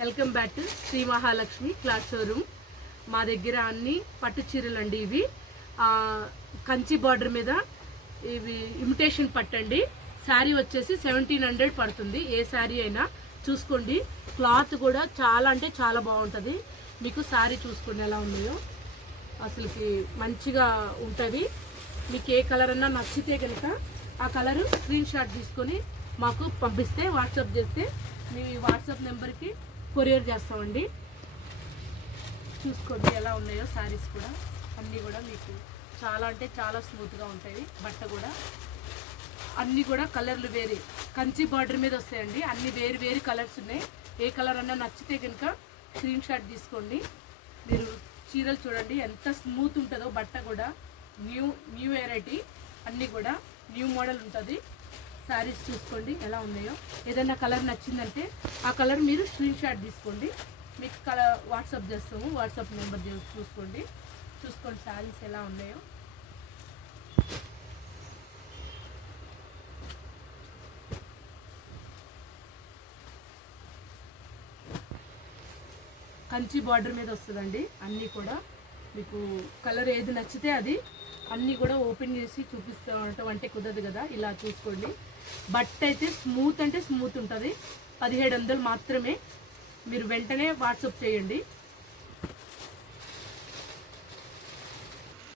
Welcome back to Shri Mahalakshmi cloth showroom. మా దగ్గర అన్ని పట్టు చీరలు అండి. ఇవి కంచి బార్డర్ మీద ఇవి ఇమిటేషన్ పట్టండి. శారీ వచ్చేసి 1700 పడుతుంది. ఏ శారీ అయినా చూసుకోండి. క్లాత్ కూడా చాలా అంటే చాలా బాగుంటుంది. మీకు శారీ చూసుకోండి ఎలా ఉన్నాయో, అసలుకి మంచిగా ఉంటుంది. మీకు ఏ కలర్ అన్నా నచ్చితే కనుక ఆ కలరు స్క్రీన్ షాట్ తీసుకొని మాకు పంపిస్తే, వాట్సాప్ చేస్తే మీ వాట్సాప్ నెంబర్కి కొరియర్ చేస్తామండి. చూసుకోండి ఎలా ఉన్నాయో శారీస్ కూడా. అన్నీ కూడా మీకు చాలా అంటే చాలా స్మూత్గా ఉంటాయి. బట్ట కూడా అన్నీ కూడా కలర్లు వేరే కంచి బార్డర్ మీద వస్తాయండి. అన్ని వేరు వేరు కలర్స్ ఉన్నాయి. ఏ కలర్ అన్నా నచ్చితే కనుక స్క్రీన్ షాట్ తీసుకోండి. మీరు చీరలు చూడండి ఎంత స్మూత్ ఉంటుందో. బట్ట కూడా న్యూ వెరైటీ, అన్నీ కూడా న్యూ మోడల్ ఉంటుంది. శారీస్ చూసుకోండి ఎలా ఉన్నాయో. ఏదైనా కలర్ నచ్చిందంటే ఆ కలర్ మీరు స్క్రీన్ షాట్ తీసుకోండి. మీకు కలర్ వాట్సాప్ చేస్తాము. వాట్సాప్ నెంబర్ చూసుకోండి శారీస్ ఎలా ఉన్నాయో. కంచి బార్డర్ మీద వస్తుందండి. అన్నీ కూడా మీకు కలర్ ఏది నచ్చితే అది అన్నీ కూడా ఓపెన్ చేసి చూపిస్తూ అంటే కుదరదు కదా. ఇలా చూసుకోండి. బట్ట అయితే స్మూత్ అంటే స్మూత్ ఉంటుంది. 1700 మాత్రమే. మీరు వెంటనే వాట్సాప్ చేయండి.